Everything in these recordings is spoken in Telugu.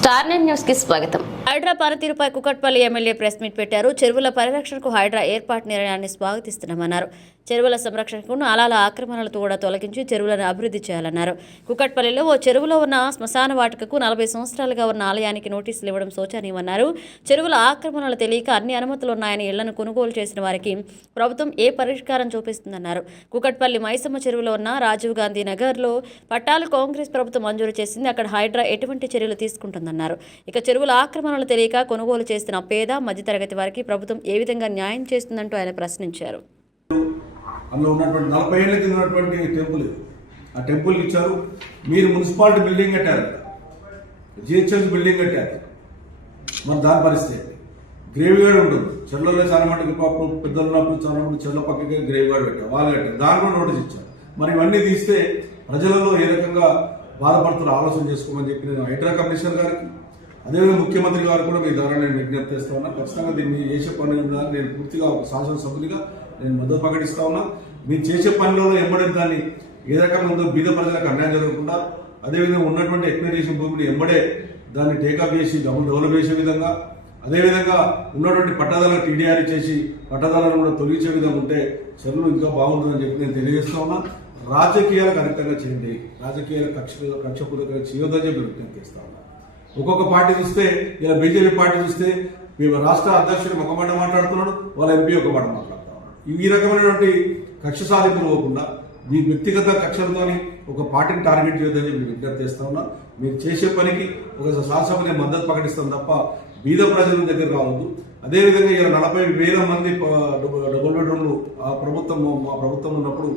స్టార్ నైన్ న్యూస్ కి స్వాగతం. హైడ్రా పనితీరుపై కుకట్పల్లి ఎమ్మెల్యే ప్రెస్ మీట్ పెట్టారు. చెరువుల పరిరక్షణకు హైడ్రా ఏర్పాటు నిర్ణయాన్ని స్వాగతిస్తున్నామన్నారు. చెరువుల సంరక్షణకు నాలాల ఆక్రమణలతో కూడా తొలగించి చెరువులను అభివృద్ధి చేయాలన్నారు. కుకట్పల్లిలో ఓ చెరువులో ఉన్న శ్మశాన వాటికకు 40 సంవత్సరాలుగా ఉన్న ఆలయానికి నోటీసులు ఇవ్వడం శోచనీయమన్నారు. చెరువుల ఆక్రమణలు తెలియక అన్ని అనుమతులు ఉన్నాయని ఇళ్లను కొనుగోలు చేసిన వారికి ప్రభుత్వం ఏ పరిష్కారం చూపిస్తుందన్నారు. కుకట్పల్లి మైసమ్మ చెరువులో ఉన్న రాజీవ్ గాంధీ నగర్లో పట్టాలు కాంగ్రెస్ ప్రభుత్వం మంజూరు చేసింది. అక్కడ హైడ్రా ఎటువంటి చర్యలు తీసుకుంటుందన్నారు. ఇక చెరువుల ఆక్రమణలు తెలియక కొనుగోలు చేస్తున్న పేద మధ్యతరగతి వారికి ప్రభుత్వం ఏ విధంగా న్యాయం చేస్తుందంటూ ఆయన ప్రశ్నించారు. అందులో ఉన్నటువంటి 40 ఏళ్ల కింద ఉన్నటువంటి టెంపుల్, ఆ టెంపుల్ ఇచ్చారు. మీరు మున్సిపాలిటీ బిల్డింగ్ కట్టారు, జిహెచ్ఎస్ బిల్డింగ్ కట్టారు. మరి దాని పరిస్థితి గ్రేవ్ యార్డ్ ఉంటుంది. చెర్లలో చాలా మటుకు పెద్దలు ఉన్నప్పుడు చాలా మటుకు చెర్ల పక్కకి గ్రేవ్ యార్డ్ పెట్టారు, వాళ్ళు కట్టారు. దాని కూడా నోటీస్ ఇచ్చారు. మరి ఇవన్నీ తీస్తే ప్రజలలో ఏ రకంగా బాధపడుతున్న ఆలోచన చేసుకోమని చెప్పి నేను హైడ్రా కమిషనర్ గారికి, అదేవిధంగా ముఖ్యమంత్రి గారు కూడా మీ ద్వారా నేను విజ్ఞప్తి చేస్తా ఉన్నా. ఖచ్చితంగా దీన్ని చేసే పని నేను పూర్తిగా ఒక శాసనసభ్యునిగా నేను మద్దతు ప్రకటిస్తా ఉన్నా. మీరు చేసే పనిలో ఎంబడే దాన్ని ఏ రకంగా ఉందో బీద ప్రజలకు అన్యాయం జరగకుండా, అదేవిధంగా ఉన్నటువంటి ఎక్విటేషన్ భూమిని ఎంబడే దాన్ని టేకప్ చేసి డెవలప్ చేసే విధంగా, అదేవిధంగా ఉన్నటువంటి పట్టదారులకు టీడీఆర్ చేసి పట్టదారులను కూడా తొలగించే విధంగా ఉంటే చర్యలు ఇంకా బాగుంటుందని చెప్పి నేను తెలియజేస్తా ఉన్నా. రాజకీయాలకు అరితంగా చేయండి, రాజకీయాల కక్షపూరితంగా చేయొద్దని చెప్పి విజ్ఞప్తి చేస్తా ఉన్నా. ఒక్కొక్క పార్టీ చూస్తే, ఇలా బీజేపీ పార్టీ చూస్తే మేము రాష్ట్ర అధ్యక్షుడు ఒక మాట మాట్లాడుతున్నాడు, వాళ్ళ ఎంపీ ఒక మాట మాట్లాడుతున్నాడు. ఈ రకమైనటువంటి కక్ష సాధింపులు పోకుండా మీ వ్యక్తిగత కక్షలతోని ఒక పార్టీని టార్గెట్ చేయొద్దని చెప్పి విజ్ఞప్తి చేస్తా ఉన్నా. మీరు చేసే పనికి ఒక శాసనసభని మద్దతు ప్రకటిస్తాం తప్ప బీద ప్రజల దగ్గర రావద్దు. అదేవిధంగా ఇలా 40,000 మంది డబుల్ బెడ్రూమ్లు మా ప్రభుత్వం ఉన్నప్పుడు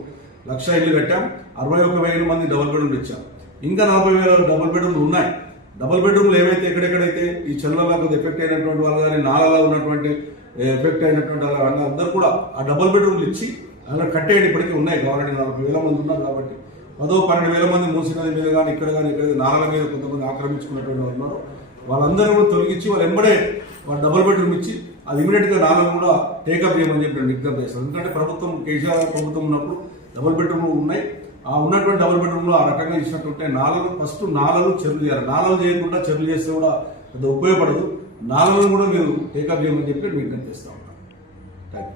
1,00,000 ఇల్లు కట్టాం. 61,000 మంది డబుల్ బెడ్రూమ్లు ఇచ్చాం. ఇంకా 40,000 డబుల్ బెడ్రూమ్లు ఉన్నాయి. డబుల్ బెడ్రూమ్లు ఏవైతే ఎక్కడెక్కడైతే ఈ చెరువులకు ఎఫెక్ట్ అయినటువంటి వాళ్ళు కానీ, నాలలో ఉన్నటువంటి ఎఫెక్ట్ అయినటువంటి అందరూ కూడా ఆ డబుల్ బెడ్రూమ్లు ఇచ్చి అలా కట్టేయండి. ఇప్పటికీ ఉన్నాయి కాబట్టి 40,000 మంది ఉన్నారు కాబట్టి 12,000 మంది మూసినది మీద కానీ ఇక్కడ నాలల మీద కొంతమంది ఆక్రమించుకున్నటువంటి వాళ్ళు ఉన్నారు. వాళ్ళందరూ కూడా తొలగించి వాళ్ళు ఎంబడే వాళ్ళ డబుల్ బెడ్రూమ్ ఇచ్చి అది ఇమీడియట్ గా నాలను కూడా టేకప్ చేయమని చెప్పి విజ్ఞప్తి చేస్తాను. ఎందుకంటే కేసీఆర్ ప్రభుత్వం ఉన్నప్పుడు డబుల్ బెడ్రూమ్లు ఉన్నాయి. ఆ ఉన్నటువంటి డబుల్ బెడ్రూమ్ లో ఆ రకంగా ఇచ్చినట్టుంటే ఫస్ట్ నాలలు చెరువులు చేయాలి. నాలలు చేయకుండా చెరువులు చేస్తే కూడా పెద్ద ఉపయోగపడదు. నాలను కూడా మీరు టేకప్ చేయమని చెప్పి విజ్ఞప్తి చేస్తా ఉంటాను. Thank you.